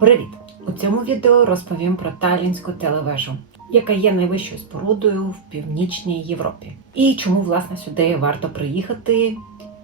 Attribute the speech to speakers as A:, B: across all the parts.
A: Привіт! У цьому відео розповім про Талінську телевежу, яка є найвищою спорудою в північній Європі. І чому власне сюди варто приїхати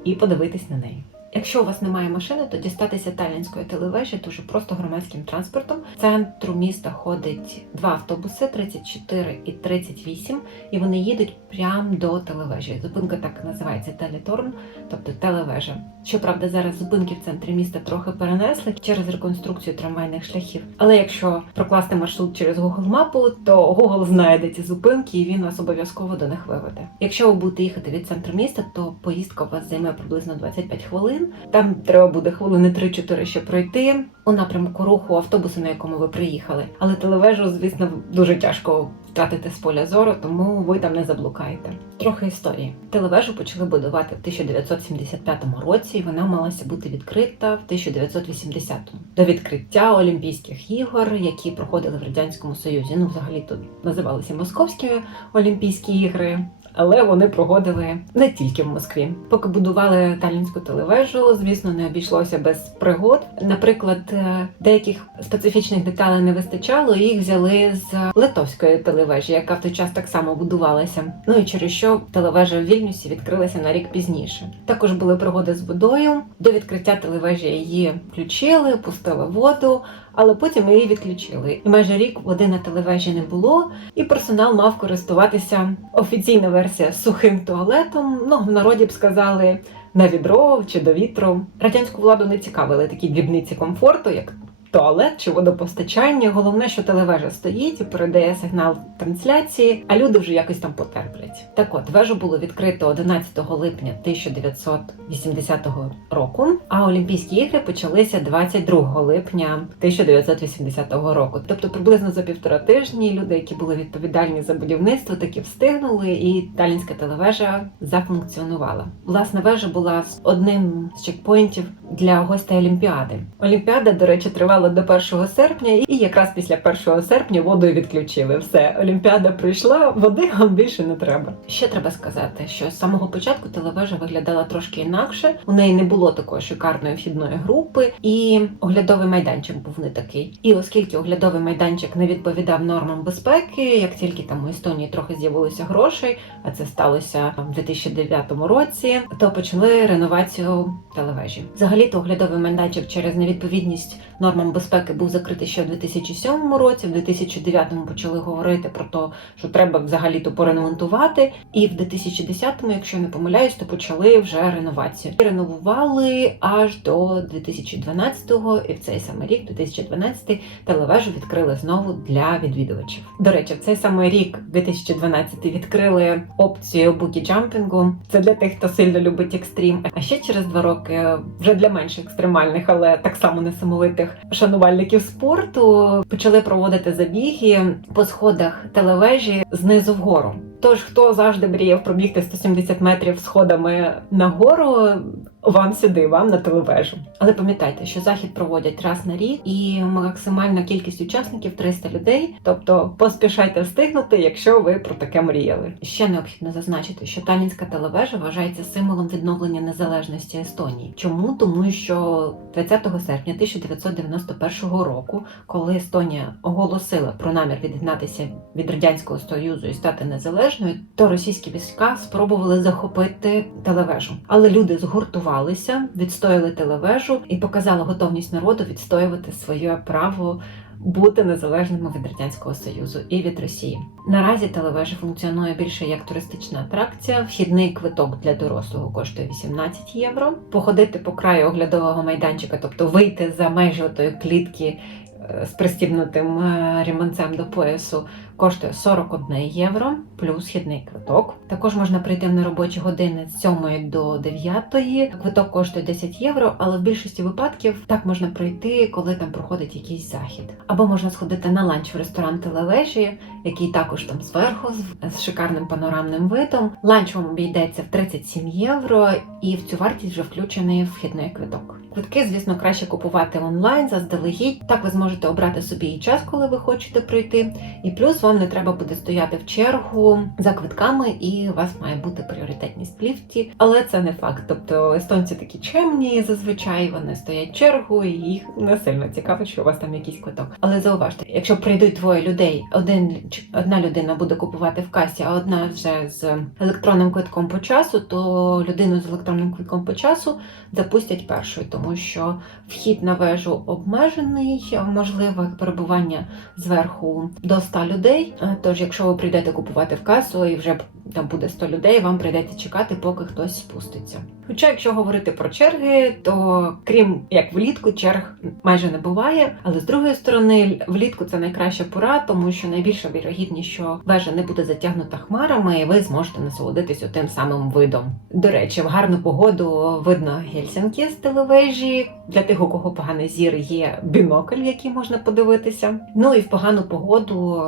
A: і подивитись на неї. Якщо у вас немає машини, то дістатися Талінської телевежі дуже просто громадським транспортом. В центру міста ходить два автобуси 34 і 38, і вони їдуть прямо до телевежі. Зупинка так називається Телеторн, тобто телевежа. Щоправда, зараз зупинки в центрі міста трохи перенесли через реконструкцію трамвайних шляхів. Але якщо прокласти маршрут через Google мапу, то Google знає де ці зупинки, і він вас обов'язково до них виведе. Якщо ви будете їхати від центру міста, то поїздка у вас займе приблизно 25 хвилин. Там треба буде хвилини 3-4 ще пройти у напрямку руху автобусу, на якому ви приїхали. Але телевежу, звісно, дуже тяжко втратити з поля зору, тому ви там не заблукаєте. Трохи історії. Телевежу почали будувати в 1975 році, і вона малася бути відкрита в 1980-му. До відкриття Олімпійських ігор, які проходили в радянському союзі. Ну, взагалі тут називалися Московські Олімпійські ігри. Але вони проходили не тільки в Москві. Поки будували талінську телевежу, звісно, не обійшлося без пригод. Наприклад, е, деяких специфічних деталей не вистачало, їх взяли з литовської телевежі, яка в той час так само будувалася. Ну і через що телевежа в Вільнюсі відкрилася на рік пізніше. Також були пригоди з водою. До відкриття телевежі її включили, пустили воду. Але потім її відключили, і майже рік води на телевежі не було, і персонал мав користуватися офіційна версія сухим туалетом. Ну в народі б сказали на відро чи до вітру. Радянську владу не цікавили такі дрібниці комфорту, як туалет чи водопостачання. Головне, що телевежа стоїть і передає сигнал трансляції, а люди вже якось там потерплять. Так от вежу було відкрито 11 липня 1980 року, а Олімпійські ігри почалися 22 липня 1980 року. Тобто приблизно за півтора тижні люди, які були відповідальні за будівництво, таки встигнули, і талінська телевежа зафункціонувала. Власне, вежа була одним з чекпоінтів для гостей Олімпіади. Олімпіада, до речі, тривала до 1 серпня, і якраз після 1 серпня воду відключили. Все, Олімпіада прийшла, води вам більше не треба. Ще треба сказати, що з самого початку телевежа виглядала трошки інакше. У неї не було такої шикарної вхідної групи, і оглядовий майданчик був не такий. І оскільки оглядовий майданчик не відповідав нормам безпеки, як тільки там у Естонії трохи з'явилося грошей, а це сталося в 2009 році, то почали реновацію телевежі. Взагалі, то оглядовий майданчик через невідповідність нормам безпеки був закритий ще в 2007 році. В 2009 почали говорити про те, що треба взагалі то поремонтувати. І в 2010-му, якщо не помиляюсь, то почали вже реновацію. Реновували аж до 2012-го, і в цей самий рік, 2012, телевежу відкрили знову для відвідувачів. До речі, в цей самий рік, 2012, відкрили опцію букі-джампінгу. Це для тих, хто сильно любить екстрім. А ще через два роки, вже для менш екстремальних, але так само несамовитих шанувальників спорту, почали проводити забіги по сходах телевежі знизу вгору. Тож, хто завжди мріяв пробігти 170 метрів сходами нагору, вам сюди, вам на телевежу. Але пам'ятайте, що захід проводять раз на рік, і максимальна кількість учасників 300 людей. Тобто поспішайте встигнути, якщо ви про таке мріяли. Ще необхідно зазначити, що Талінська телевежа вважається символом відновлення незалежності Естонії. Чому? Тому що 20 серпня 1991 року, коли Естонія оголосила про намір від'єднатися від радянського союзу і стати незалежною, то російські війська спробували захопити телевежу, але люди згуртувалися, відстояли телевежу і показали готовність народу відстоювати своє право. Бути незалежними від радянського союзу і від Росії наразі телевежа функціонує більше як туристична атракція. Вхідний квиток для дорослого коштує 18 євро. Походити по краю оглядового майданчика, тобто вийти за межі тої клітки е, з пристібнутим е, ремонцем до поясу, коштує 41 євро плюс вхідний квиток. Також можна прийти в неробочі години з 7 до 9. Квиток коштує 10 євро, але в більшості випадків так можна прийти, коли там проходить якийсь захід. Або можна сходити на ланч в ресторан телевежі, який також там зверху з шикарним панорамним видом. Ланч вам обійдеться в 37 євро, і в цю вартість вже включений вхідний квиток. Квитки, звісно, краще купувати онлайн заздалегідь. Так ви зможете обрати собі і час, коли ви хочете прийти, і плюс вам не треба буде стояти в чергу за квитками, і у вас має бути пріоритетність в ліфті. Але це не факт. Тобто естонці такі чемні, зазвичай вони стоять в чергу, і їх не сильно цікавить, що у вас там якийсь квиток. Але зауважте, якщо прийдуть двоє людей, один одна людина буде купувати в касі, а одна вже з електронним квитком по часу, то людину з електронним квитком по часу запустять першою, тому що вхід на вежу обмежений, можливе перебування зверху до 100 людей. Е, Тож, якщо ви прийдете купувати в касу і вже там буде 100 людей, вам прийдеться чекати, поки хтось спуститься. Хоча, якщо говорити про черги, то крім як влітку, черг майже не буває. Але з другої сторони, влітку це найкраща пора, тому що найбільша вірогідність, що вежа не буде затягнута хмарами, і ви зможете насолодитися тим самим видом. До речі, в гарну погоду видно Гельсінкі з телевежі. Для тих, у кого поганий зір, є бінокль, в який можна подивитися. Ну і в погану погоду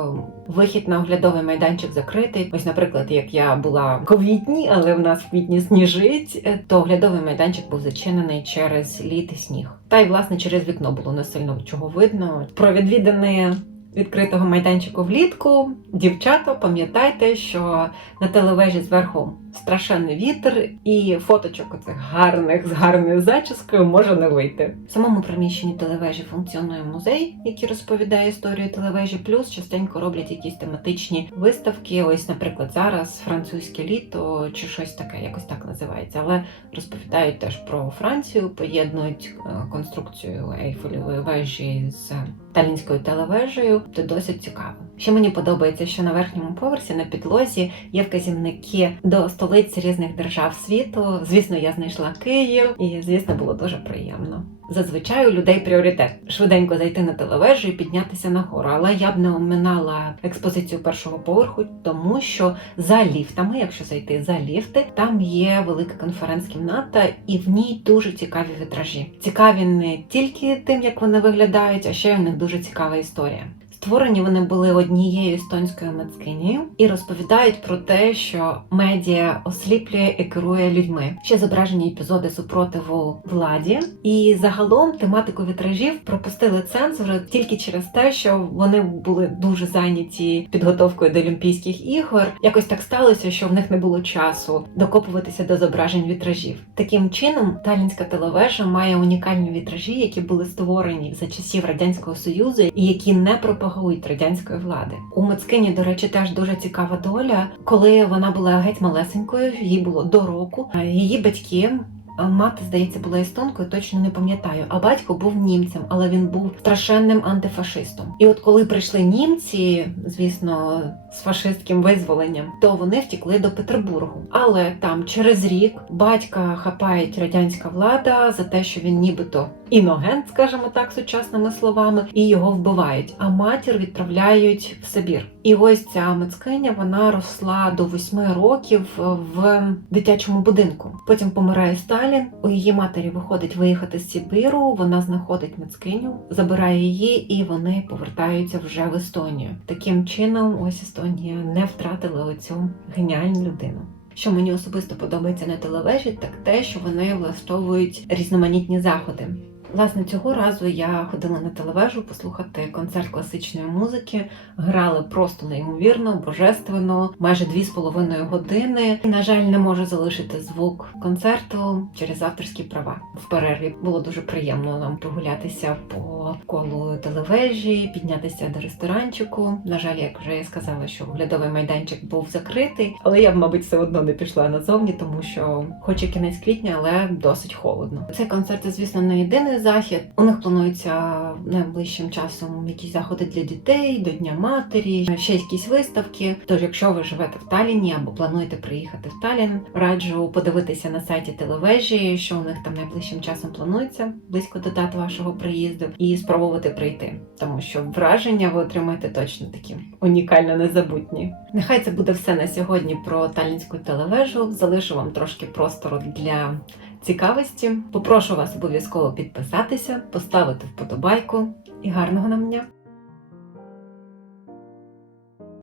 A: вихід на оглядовий майданчик закритий. Ось, наприклад, як я була в квітні, але в нас в квітні сніжить, е, то оглядовий майданчик був зачинений через лід і сніг. Та й власне через вікно було не сильно чого видно. Про відвідане відкритого майданчику влітку. Дівчата, пам'ятайте, що на телевежі зверху страшенний вітер, і фоточок оцих гарних з гарною зачіскою може не вийти. В самому приміщенні телевежі функціонує музей, який розповідає історію телевежі. Плюс частенько роблять якісь тематичні виставки. Ось, наприклад, зараз французьке літо чи щось таке, якось так називається. Але розповідають теж про Францію, поєднують е, конструкцію Ейфелевої вежі з талінською телевежею. Це досить цікаво. Ще мені подобається, що на верхньому поверсі на підлозі є вказівники до столиць різних держав світу. Звісно, я знайшла Київ, і звісно було дуже приємно. Зазвичай у людей пріоритет швиденько зайти на телевежу і піднятися нагору. Але я б не оминала експозицію першого поверху, тому що за ліфтами, якщо зайти за ліфти, там є велика конференц-кімната, і в ній дуже цікаві вітражі. Цікаві не тільки тим, як вони виглядають, а ще й у них дуже цікава історія. Створені вони були однією естонською мецкинею і розповідають про те, що медіа осліплює і керує людьми. Ще зображені епізоди супротиву владі, і загалом тематику вітражів пропустили цензори тільки через те, що вони були дуже зайняті підготовкою до Олімпійських ігор. Якось так сталося, що в них не було часу докопуватися до зображень вітражів. Таким чином, талінська телевежа має унікальні вітражі, які були створені за часів радянського союзу і які не пропагують радянської влади. У Мацкині, до речі, теж дуже цікава доля. Коли вона була геть малесенькою, їй було до року. Її батьки. А Мати, здається, була естонкою, точно не пам'ятаю. А батько був німцем, але він був страшенним антифашистом. І от коли прийшли німці, звісно, з фашистським визволенням, то вони втікли до Петербургу. Але там через рік батька хапають радянська влада за те, що він нібито іногент, скажімо так, сучасними словами, і його вбивають. А матір відправляють в Сибір. І ось ця мецкиня вона росла до восьми років в дитячому будинку. Потім помирає Сталін. У її матері виходить виїхати з Сибіру. Вона знаходить мецкиню, забирає її, і вони повертаються вже в Естонію. Таким чином, ось Естонія не втратила оцю геніальну людину. Що мені особисто подобається на телевежі, так те, що вони влаштовують різноманітні заходи. Власне, цього разу я ходила на телевежу послухати концерт класичної музики. Грали просто неймовірно, божественно, майже дві з половиною години. На жаль, не можу залишити звук концерту через авторські права. В перерві було дуже приємно нам прогулятися по колу телевежі, піднятися до ресторанчику. На жаль, як вже я сказала, що оглядовий майданчик був закритий, але я б, мабуть, все одно не пішла назовні, тому що, хоч і кінець квітня, але досить холодно. Цей концерт, звісно, не єдиний захід. У них планується найближчим часом якісь заходи для дітей, до Дня матері, ще якісь виставки. Тож, якщо ви живете в Талліні або плануєте приїхати в Таллін, раджу подивитися на сайті телевежі, що у них там найближчим часом планується близько до дати вашого приїзду, і спробувати прийти, тому що враження ви отримаєте точно такі унікально незабутні. Нехай це буде все на сьогодні про талінську телевежу. Залишу вам трошки простору для цікавості. Попрошу вас обов'язково підписатися, поставити вподобайку і гарного нам дня!